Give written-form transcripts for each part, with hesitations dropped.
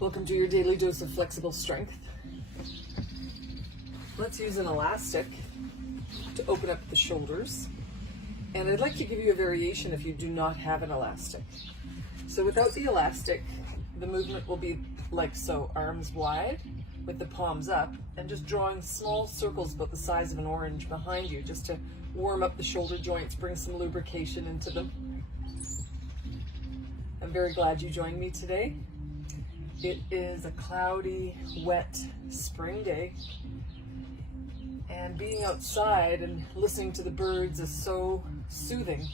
Welcome to your daily dose of flexible strength. Let's use an elastic to open up the shoulders. And I'd like to give you a variation if you do not have an elastic. So without the elastic, the movement will be like so, arms wide with the palms up and just drawing small circles about the size of an orange behind you just to warm up the shoulder joints, bring some lubrication into them. I'm very glad you joined me today. It is a cloudy, wet spring day, and being outside and listening to the birds is so soothing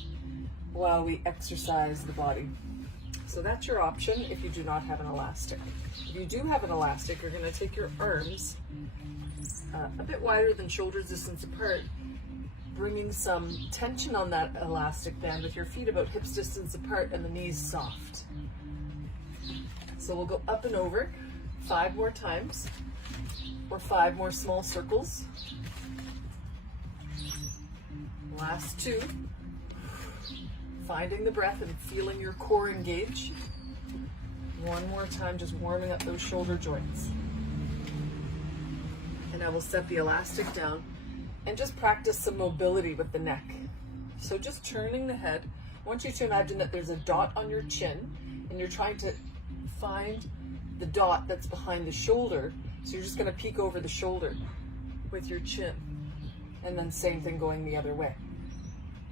while we exercise the body. So that's your option if you do not have an elastic. If you do have an elastic, you're going to take your arms a bit wider than shoulder distance apart, bringing some tension on that elastic band with your feet about hips distance apart and the knees soft. So we'll go up and over 5 more times, or 5 more small circles. Last 2. Finding the breath and feeling your core engage. 1 more time, just warming up those shoulder joints. And I will set the elastic down and just practice some mobility with the neck. So just turning the head. I want you to imagine that there's a dot on your chin and you're trying to find the dot that's behind the shoulder. So you're just going to peek over the shoulder with your chin. And then same thing going the other way.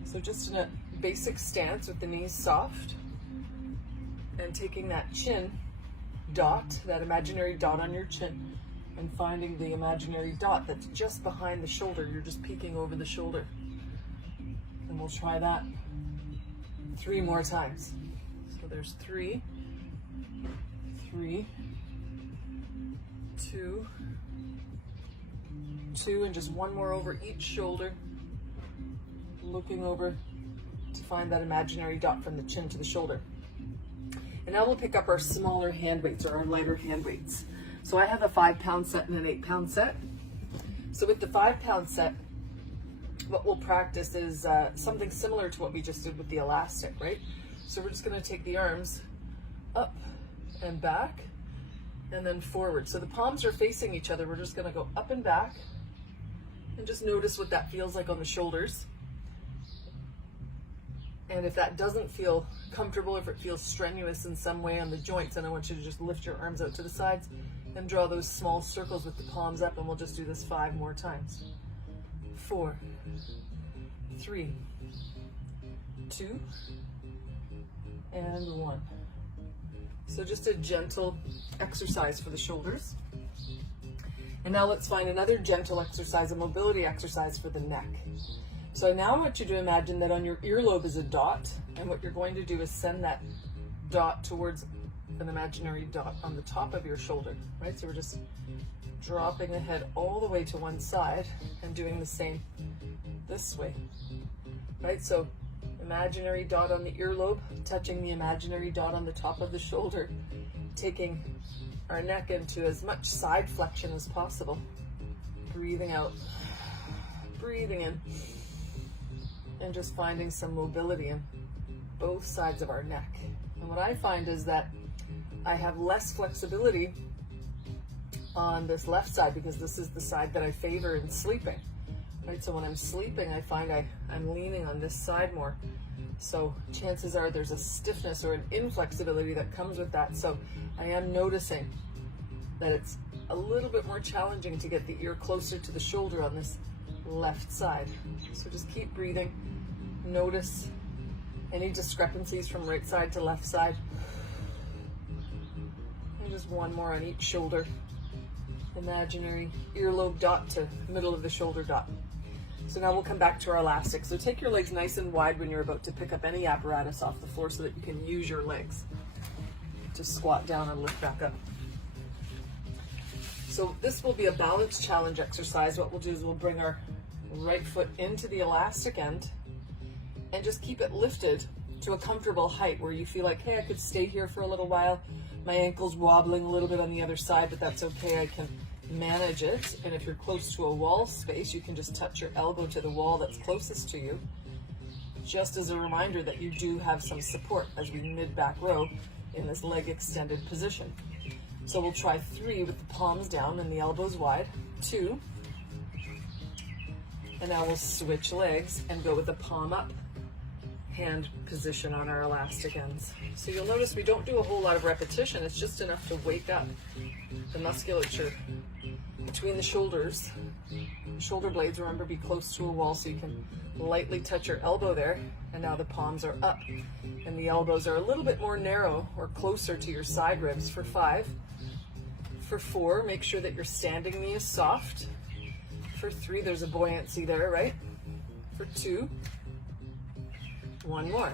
So just in a basic stance with the knees soft and taking that chin dot, that imaginary dot on your chin, and finding the imaginary dot that's just behind the shoulder. You're just peeking over the shoulder. And we'll try that 3 more times. So there's 3, 3, 2, 2, and just 1 more over each shoulder, looking over to find that imaginary dot from the chin to the shoulder. And now we'll pick up our smaller hand weights or our lighter hand weights. So I have a 5-pound set and an 8-pound set. So with the 5-pound set, what we'll practice is something similar to what we just did with the elastic, right? So we're just going to take the arms up and back and then forward. So the palms are facing each other. We're just going to go up and back and just notice what that feels like on the shoulders. And if that doesn't feel comfortable, if it feels strenuous in some way on the joints, then I want you to just lift your arms out to the sides and draw those small circles with the palms up, and we'll just do this 5 more times. 4, 3, 2, and 1. So just a gentle exercise for the shoulders. And now let's find another gentle exercise, a mobility exercise for the neck. So now I want you to imagine that on your earlobe is a dot, and what you're going to do is send that dot towards an imaginary dot on the top of your shoulder, right? So we're just dropping the head all the way to one side and doing the same this way, right? So imaginary dot on the earlobe, touching the imaginary dot on the top of the shoulder, taking our neck into as much side flexion as possible. Breathing out, breathing in, and just finding some mobility in both sides of our neck. And what I find is that I have less flexibility on this left side because this is the side that I favor in sleeping, right? So when I'm sleeping, I find I'm leaning on this side more. So chances are there's a stiffness or an inflexibility that comes with that. So I am noticing that it's a little bit more challenging to get the ear closer to the shoulder on this left side. So just keep breathing. Notice any discrepancies from right side to left side. And just 1 more on each shoulder. Imaginary earlobe dot to middle of the shoulder dot. So now we'll come back to our elastic. So take your legs nice and wide when you're about to pick up any apparatus off the floor so that you can use your legs to squat down and lift back up. So this will be a balance challenge exercise. What we'll do is we'll bring our right foot into the elastic end and just keep it lifted to a comfortable height where you feel like, hey, I could stay here for a little while. My ankle's wobbling a little bit on the other side, but that's okay. I can manage it. And if you're close to a wall space, you can just touch your elbow to the wall that's closest to you. Just as a reminder that you do have some support as we mid-back row in this leg extended position. So we'll try 3 with the palms down and the elbows wide, 2, and now we'll switch legs and go with the palm up hand position on our elastic ends. So you'll notice we don't do a whole lot of repetition, it's just enough to wake up the musculature between the shoulders. Shoulder blades, remember, be close to a wall so you can lightly touch your elbow there, and now the palms are up and the elbows are a little bit more narrow or closer to your side ribs for 5. For 4, make sure that your standing knee is soft. For 3, there's a buoyancy there, right? For 2, 1 more.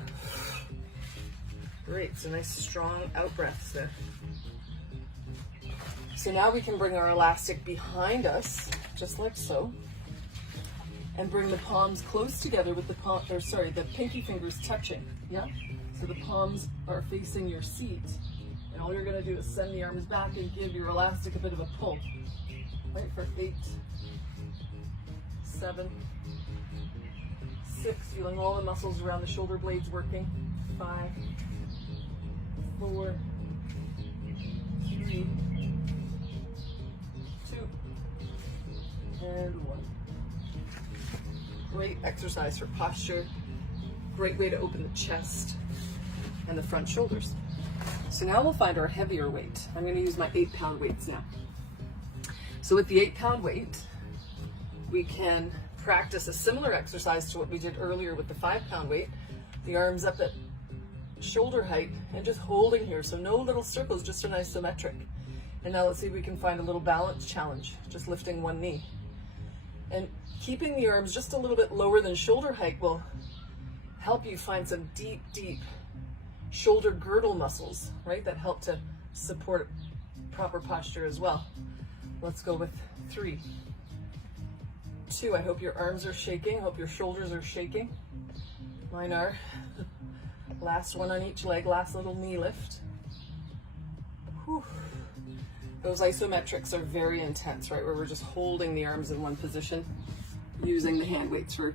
Great, so nice strong out breaths there. So now we can bring our elastic behind us, just like so, and bring the palms close together with the pinky fingers touching, yeah? So the palms are facing your seat, and all you're gonna do is send the arms back and give your elastic a bit of a pull, right? For 8, 7, 6, feeling all the muscles around the shoulder blades working, 5, 4, 3, 2, and 1. Great exercise for posture, great way to open the chest and the front shoulders. So now we'll find our heavier weight. I'm going to use my 8-pound weights now. So with the 8-pound weight, we can practice a similar exercise to what we did earlier with the 5-pound weight. The arms up at shoulder height and just holding here. So no little circles, just an isometric. And now let's see if we can find a little balance challenge, just lifting one knee. And keeping the arms just a little bit lower than shoulder height will help you find some deep, deep shoulder girdle muscles, right? That help to support proper posture as well. Let's go with 3, 2. I hope your arms are shaking. I hope your shoulders are shaking. Mine are. Last one on each leg, last little knee lift. Whew. Those isometrics are very intense, right? Where we're just holding the arms in one position, using the hand weights for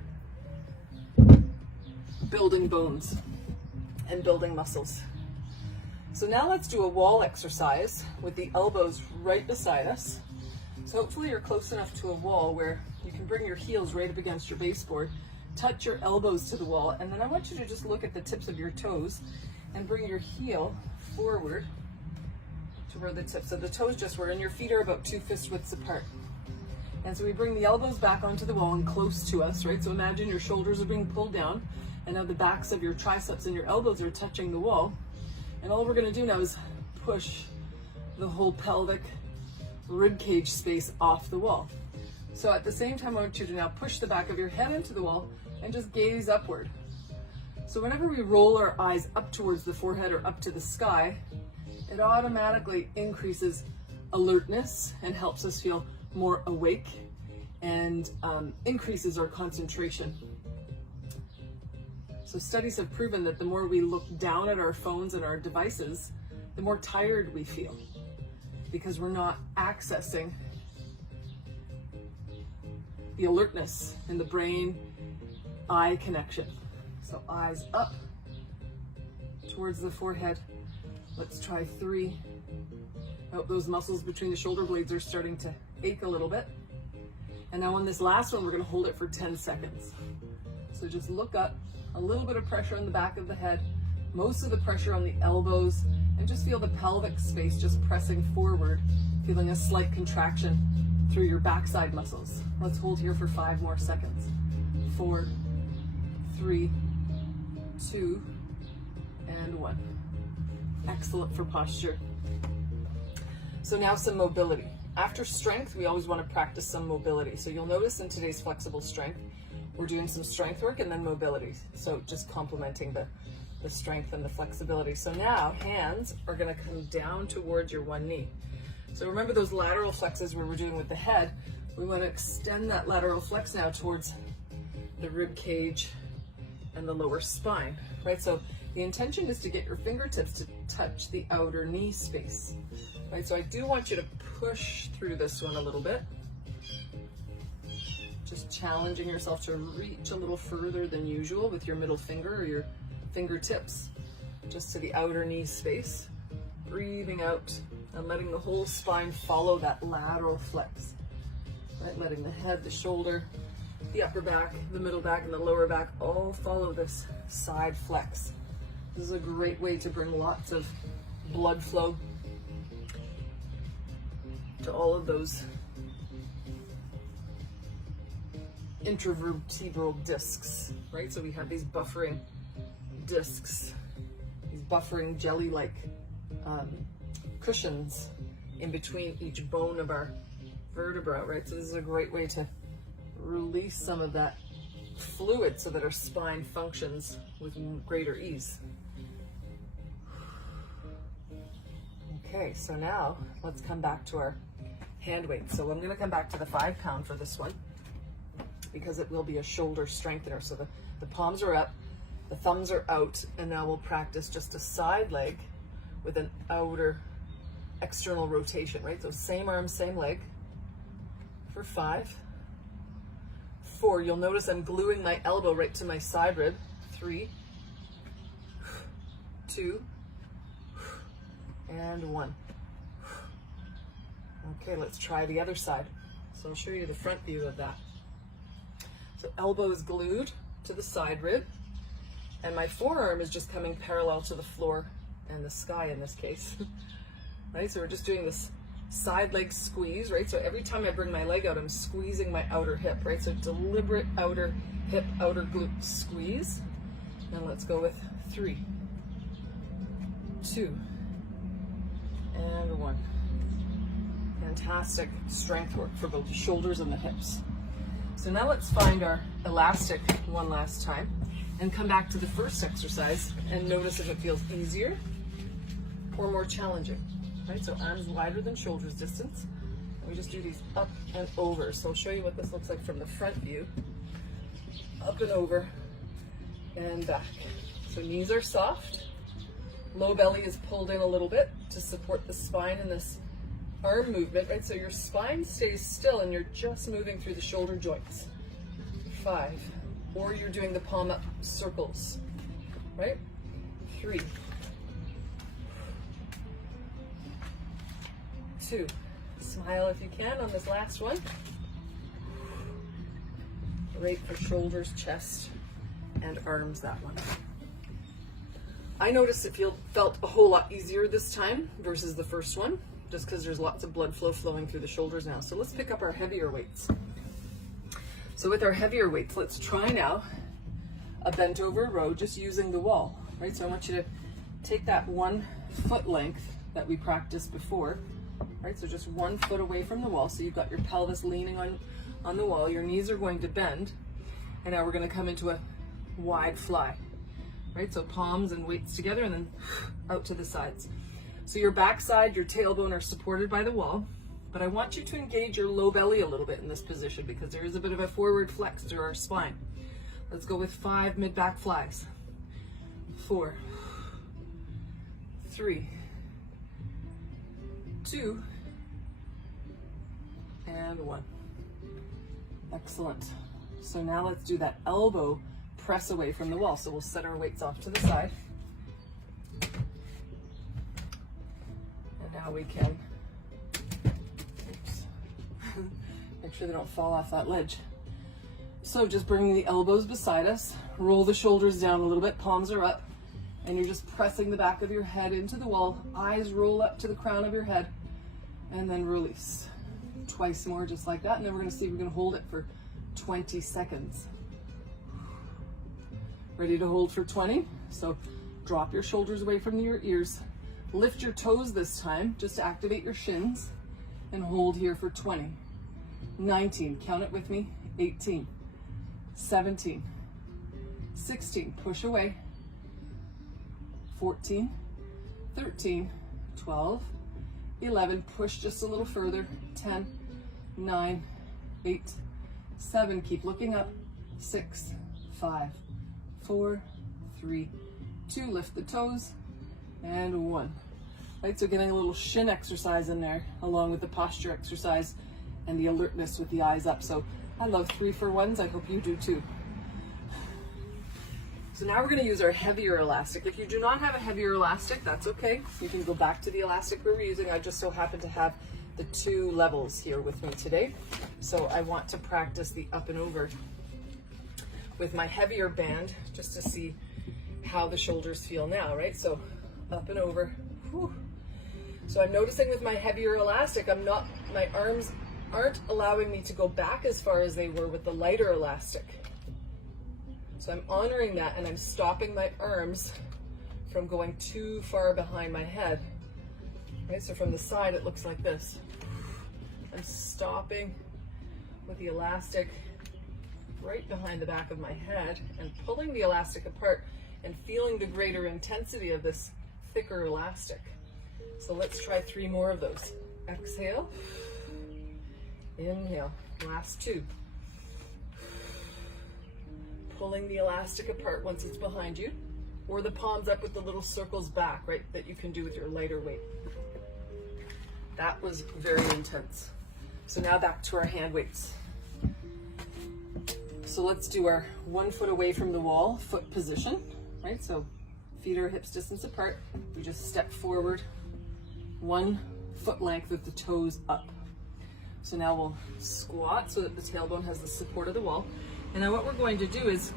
building bones and building muscles. So now let's do a wall exercise with the elbows right beside us. So hopefully you're close enough to a wall where you can bring your heels right up against your baseboard, touch your elbows to the wall, and then I want you to just look at the tips of your toes and bring your heel forward to where the tips of the toes just were, and your feet are about 2 fist widths apart. And so we bring the elbows back onto the wall and close to us, right? So imagine your shoulders are being pulled down, and now the backs of your triceps and your elbows are touching the wall. And all we're gonna do now is push the whole pelvic rib cage space off the wall. So at the same time, I want you to now push the back of your head into the wall and just gaze upward. So whenever we roll our eyes up towards the forehead or up to the sky, it automatically increases alertness and helps us feel more awake and increases our concentration. So studies have proven that the more we look down at our phones and our devices, the more tired we feel because we're not accessing the alertness in the brain-eye connection. So eyes up towards the forehead. Let's try 3. Oh, those muscles between the shoulder blades are starting to ache a little bit. And now on this last one, we're gonna hold it for 10 seconds. So just look up, a little bit of pressure on the back of the head, most of the pressure on the elbows, and just feel the pelvic space just pressing forward, feeling a slight contraction through your backside muscles. Let's hold here for 5 more seconds. 4, 3, 2, and 1. Excellent for posture. So now some mobility. After strength, we always want to practice some mobility. So you'll notice in today's flexible strength, we're doing some strength work and then mobility. So just complementing the strength and the flexibility. So now hands are going to come down towards your one knee. So remember those lateral flexes we were doing with the head. We want to extend that lateral flex now towards the rib cage and the lower spine, right? So the intention is to get your fingertips to touch the outer knee space, right? So I do want you to push through this one a little bit. Just challenging yourself to reach a little further than usual with your middle finger or your fingertips just to the outer knee space. Breathing out and letting the whole spine follow that lateral flex. Right? Letting the head, the shoulder, the upper back, the middle back, and the lower back all follow this side flex. This is a great way to bring lots of blood flow to all of those intervertebral discs, right? So we have these buffering discs, these buffering jelly-like cushions in between each bone of our vertebra, right? So this is a great way to release some of that fluid so that our spine functions with greater ease. Okay, so now let's come back to our hand weight. So I'm going to come back to the 5 pound for this one because it will be a shoulder strengthener. So the palms are up, the thumbs are out, and now we'll practice just a side leg with an outer external rotation, right? So same arm, same leg for 5. 4, you'll notice I'm gluing my elbow right to my side rib. 3, 2, and 1. Okay, let's try the other side. So I'll show you the front view of that. So elbow is glued to the side rib, and my forearm is just coming parallel to the floor and the sky in this case. Right, so we're just doing this side leg squeeze, right? So every time I bring my leg out, I'm squeezing my outer hip, right? So deliberate outer hip, outer glute squeeze. And let's go with 3, 2, and 1. Fantastic strength work for both the shoulders and the hips. So now let's find our elastic one last time and come back to the first exercise and notice if it feels easier or more challenging. Right, so arms wider than shoulders distance. And we just do these up and over. So I'll show you what this looks like from the front view. Up and over and back. So knees are soft. Low belly is pulled in a little bit to support the spine in this arm movement, right? So your spine stays still and you're just moving through the shoulder joints. 5. Or you're doing the palm up circles, right? 3, 2, smile if you can on this last one. Great for shoulders, chest, and arms, that one. I noticed it felt a whole lot easier this time versus the first one, just because there's lots of blood flow flowing through the shoulders now. So let's pick up our heavier weights. So with our heavier weights, let's try now a bent over row just using the wall, right? So I want you to take that 1 foot length that we practiced before, right? So just 1 foot away from the wall. So you've got your pelvis leaning on the wall. Your knees are going to bend. And now we're going to come into a wide fly, right? So palms and weights together and then out to the sides. So your backside, your tailbone are supported by the wall, but I want you to engage your low belly a little bit in this position because there is a bit of a forward flex through our spine. Let's go with 5 mid-back flies. 4, 3, 2, and 1. Excellent. So now let's do that elbow press away from the wall. So we'll set our weights off to the side. And now we can, oops, make sure they don't fall off that ledge. So just bringing the elbows beside us, roll the shoulders down a little bit, palms are up, and you're just pressing the back of your head into the wall, eyes roll up to the crown of your head, and then release. Twice more just like that, and then we're gonna see if we can hold it for 20 seconds. Ready to hold for 20? So drop your shoulders away from your ears. Lift your toes this time, just to activate your shins, and hold here for 20. 19, count it with me. 18, 17, 16, push away. 14, 13, 12, 11, push just a little further. 10, 9, 8, 7, keep looking up. 6, 5, 4, 3, 2, lift the toes, and 1. Right, so getting a little shin exercise in there along with the posture exercise and the alertness with the eyes up. So I love 3 for 1s. I hope you do too. So now we're going to use our heavier elastic. If you do not have a heavier elastic, that's okay. You can go back to the elastic we were using. I just so happen to have the 2 levels here with me today. So I want to practice the up and over with my heavier band just to see how the shoulders feel now, right? So up and over. Whew. So I'm noticing with my heavier elastic, my arms aren't allowing me to go back as far as they were with the lighter elastic. So I'm honoring that, and I'm stopping my arms from going too far behind my head. Right, so from the side, it looks like this. I'm stopping with the elastic right behind the back of my head and pulling the elastic apart and feeling the greater intensity of this thicker elastic. So let's try 3 more of those. Exhale, inhale, last 2. Pulling the elastic apart once it's behind you, or the palms up with the little circles back, right, that you can do with your lighter weight. That was very intense. So now back to our hand weights. So let's do our 1 foot away from the wall, foot position, right? So feet are hips distance apart. We just step forward 1 foot length with the toes up. So now we'll squat so that the tailbone has the support of the wall. And now what we're going to do is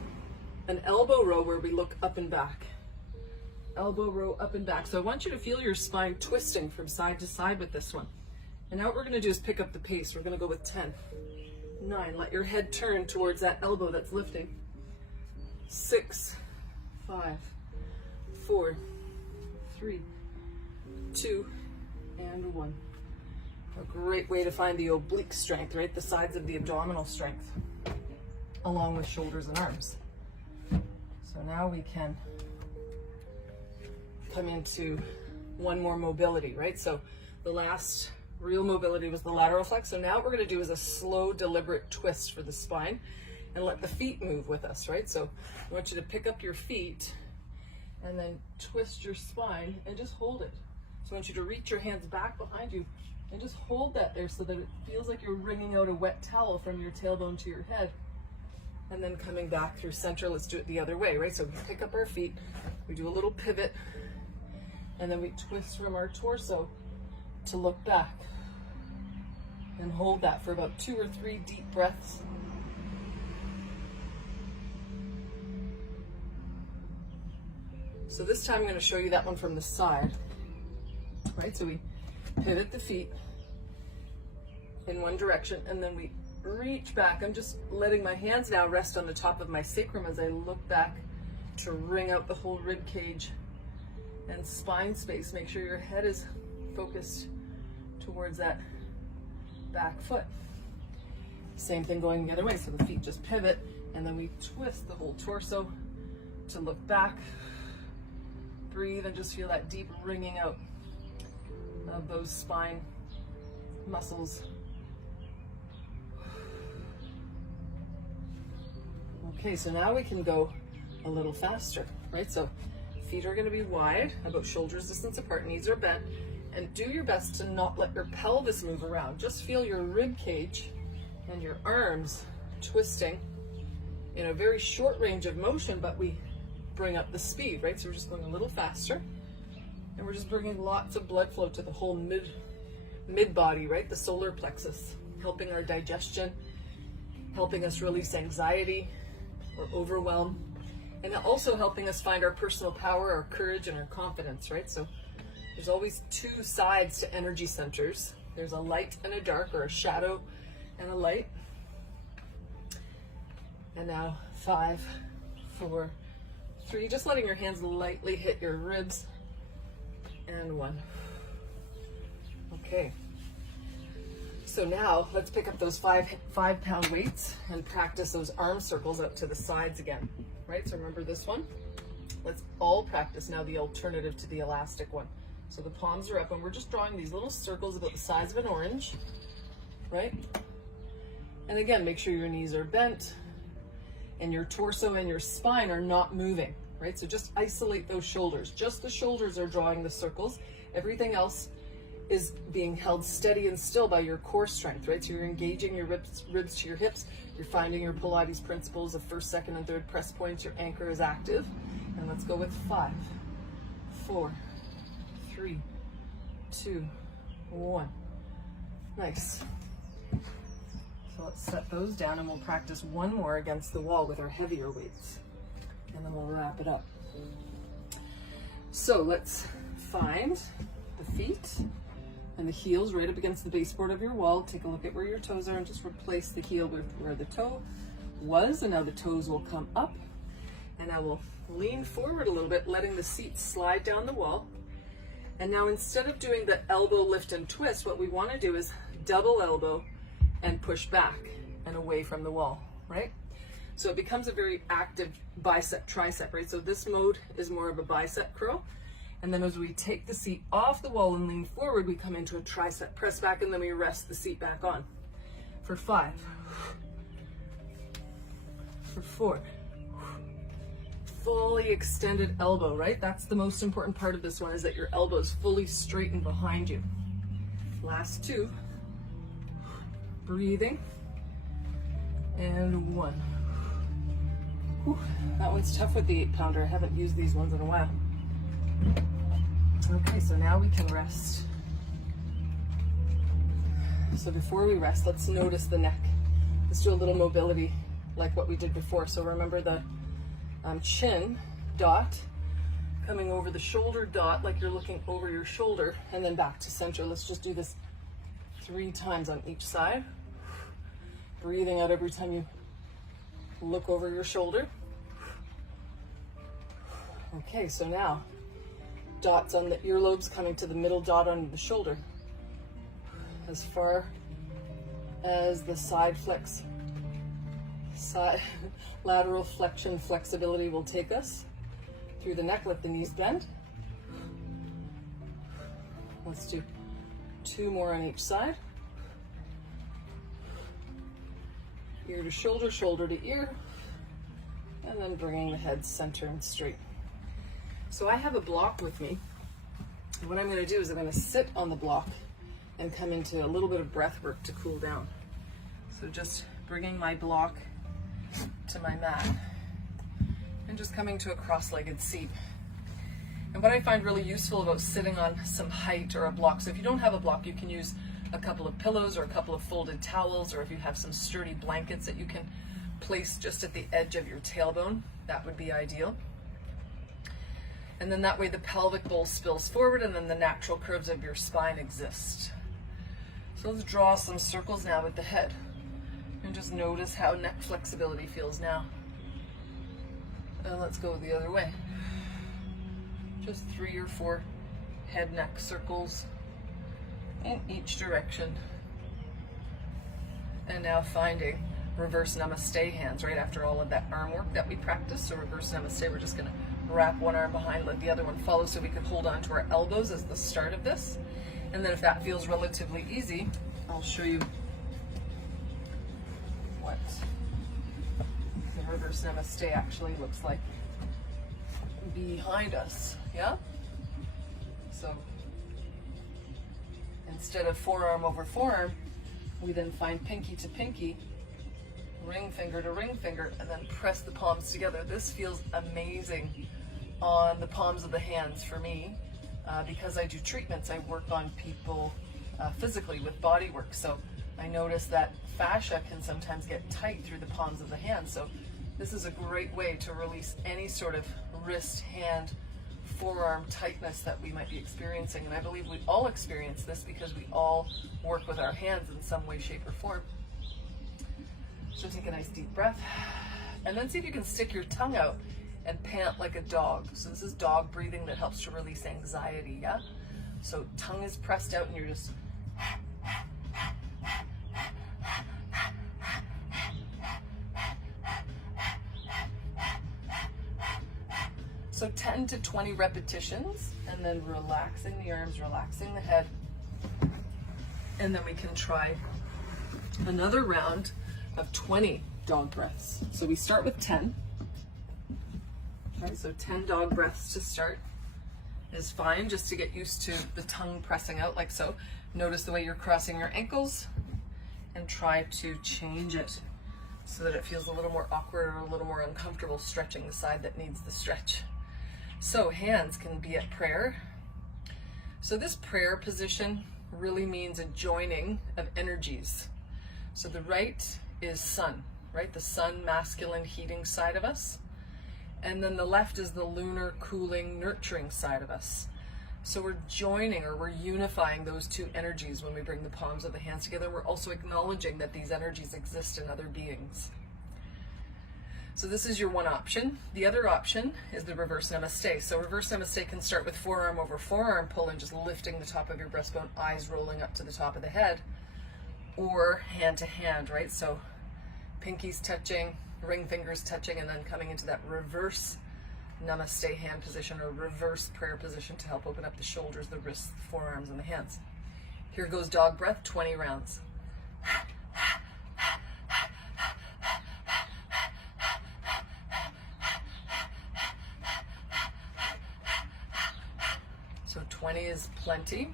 an elbow row where we look up and back. Elbow row up and back. So I want you to feel your spine twisting from side to side with this one. And now what we're going to do is pick up the pace. We're going to go with 10, 9. Let your head turn towards that elbow that's lifting. 6, 5, 4, 3, 2, and 1. A great way to find the oblique strength, right? The sides of the abdominal strength, along with shoulders and arms. So now we can come into 1 more mobility, right? So the last real mobility was the lateral flex. So now what we're going to do is a slow, deliberate twist for the spine and let the feet move with us, right? So I want you to pick up your feet and then twist your spine and just hold it. So I want you to reach your hands back behind you and just hold that there so that it feels like you're wringing out a wet towel from your tailbone to your head. And then coming back through center, let's do it the other way, right? So we pick up our feet, we do a little pivot, and then we twist from our torso to look back. And hold that for about 2 or 3 deep breaths. So this time I'm going to show you that one from the side, right? So we pivot the feet in one direction, and then we reach back. I'm just letting my hands now rest on the top of my sacrum as I look back to wring out the whole rib cage and spine space. Make sure your head is focused towards that back foot. Same thing going the other way. So the feet just pivot, and then we twist the whole torso to look back. Breathe and just feel that deep wringing out of those spine muscles. Okay, so now we can go a little faster, right? So feet are going to be wide, about shoulders distance apart, knees are bent, and do your best to not let your pelvis move around. Just feel your rib cage and your arms twisting in a very short range of motion, but we bring up the speed, right? So we're just going a little faster, and we're just bringing lots of blood flow to the whole mid body, right? The solar plexus, helping our digestion, helping us release anxiety or overwhelm, and also helping us find our personal power, our courage, and our confidence, right? So there's always 2 sides to energy centers. There's a light and a dark, or a shadow and a light. And now 5, 4, 3, just letting your hands lightly hit your ribs, and 1. Okay. So now let's pick up those 5-pound weights and practice those arm circles out to the sides again, right? So remember this one? Let's all practice now the alternative to the elastic one. So the palms are up, and we're just drawing these little circles about the size of an orange, right? And again, make sure your knees are bent and your torso and your spine are not moving, right? So just isolate those shoulders. Just the shoulders are drawing the circles. Everything else is being held steady and still by your core strength, right? So you're engaging your ribs to your hips. You're finding your Pilates principles of first, second, and third press points. Your anchor is active. And let's go with 5, 4, 3, 2, 1. Nice. So let's set those down and we'll practice one more against the wall with our heavier weights. And then we'll wrap it up. So let's find the feet and the heels right up against the baseboard of your wall. Take a look at where your toes are and just replace the heel with where the toe was. And now the toes will come up. And I will lean forward a little bit, letting the seat slide down the wall. And now instead of doing the elbow lift and twist, what we want to do is double elbow and push back and away from the wall, right? So it becomes a very active bicep, tricep, right? So this mode is more of a bicep curl. And then as we take the seat off the wall and lean forward, we come into a tricep press back, and then we rest the seat back on. For 5, for 4, fully extended elbow, right? That's the most important part of this one, is that your elbow is fully straightened behind you. Last 2, breathing, and 1. Whew, that one's tough with the 8-pounder. I haven't used these ones in a while. Okay, so now we can rest. So before we rest, let's notice the neck. Let's do a little mobility like what we did before. So remember the chin dot coming over the shoulder dot, like you're looking over your shoulder, and then back to center. Let's just do this 3 times on each side. Breathing out every time you look over your shoulder. Okay, so now dots on the earlobes coming to the middle dot on the shoulder. As far as the lateral flexion flexibility will take us. Through the neck, let the knees bend. Let's do 2 more on each side. Ear to shoulder, shoulder to ear, and then bringing the head center and straight. So I have a block with me. And what I'm going to do is I'm going to sit on the block and come into a little bit of breath work to cool down. So just bringing my block to my mat and just coming to a cross-legged seat. And what I find really useful about sitting on some height or a block, so if you don't have a block, you can use a couple of pillows or a couple of folded towels, or if you have some sturdy blankets that you can place just at the edge of your tailbone, that would be ideal. And then that way the pelvic bowl spills forward and then the natural curves of your spine exist. So let's draw some circles now with the head and just notice how neck flexibility feels now. And let's go the other way. Just 3 or 4 head neck circles in each direction. And now finding reverse namaste hands right after all of that arm work that we practiced. So reverse namaste, we're just going to wrap one arm behind, let the other one follow, so we can hold on to our elbows as the start of this. And then if that feels relatively easy, I'll show you what the reverse namaste actually looks like behind us. Yeah? So instead of forearm over forearm, we then find pinky to pinky, ring finger to ring finger, and then press the palms together. This feels amazing on the palms of the hands for me, because I do treatments. I work on people physically with body work. So I notice that fascia can sometimes get tight through the palms of the hands. So this is a great way to release any sort of wrist, hand, forearm tightness that we might be experiencing. And I believe we all experience this because we all work with our hands in some way, shape, or form. So take a nice deep breath, and then see if you can stick your tongue out and pant like a dog. So this is dog breathing that helps to release anxiety, yeah? So tongue is pressed out and you're just so 10 to 20 repetitions, and then relaxing the arms, relaxing the head. And then we can try another round of 20 dog breaths. So we start with 10. Right, so 10 dog breaths to start. is fine, just to get used to the tongue pressing out like so. Notice the way you're crossing your ankles and try to change it so that it feels a little more awkward or a little more uncomfortable stretching the side that needs the stretch. So hands can be at prayer. So this prayer position really means a joining of energies. So the right is sun, right? The sun, masculine, heating side of us. And then the left is the lunar, cooling, nurturing side of us. So we're joining, or we're unifying those two energies when we bring the palms of the hands together. We're also acknowledging that these energies exist in other beings. So this is your one option. The other option is the reverse namaste. So reverse namaste can start with forearm over forearm pull and just lifting the top of your breastbone, eyes rolling up to the top of the head, or hand to hand, right? So pinkies touching, ring fingers touching, and then coming into that reverse namaste hand position or reverse prayer position to help open up the shoulders, the wrists, the forearms, and the hands. Here goes dog breath, 20 rounds. So 20 is plenty.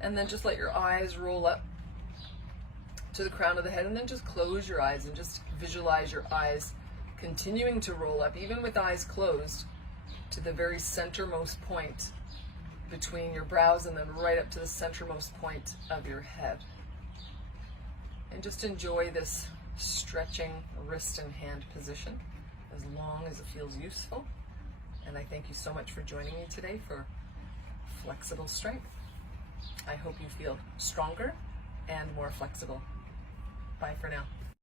And then just let your eyes roll up to the crown of the head, and then just close your eyes and just visualize your eyes continuing to roll up, even with eyes closed, to the very centermost point between your brows, and then right up to the centermost point of your head. And just enjoy this stretching wrist and hand position as long as it feels useful. And I thank you so much for joining me today for Flexible Strength. I hope you feel stronger and more flexible. Bye for now.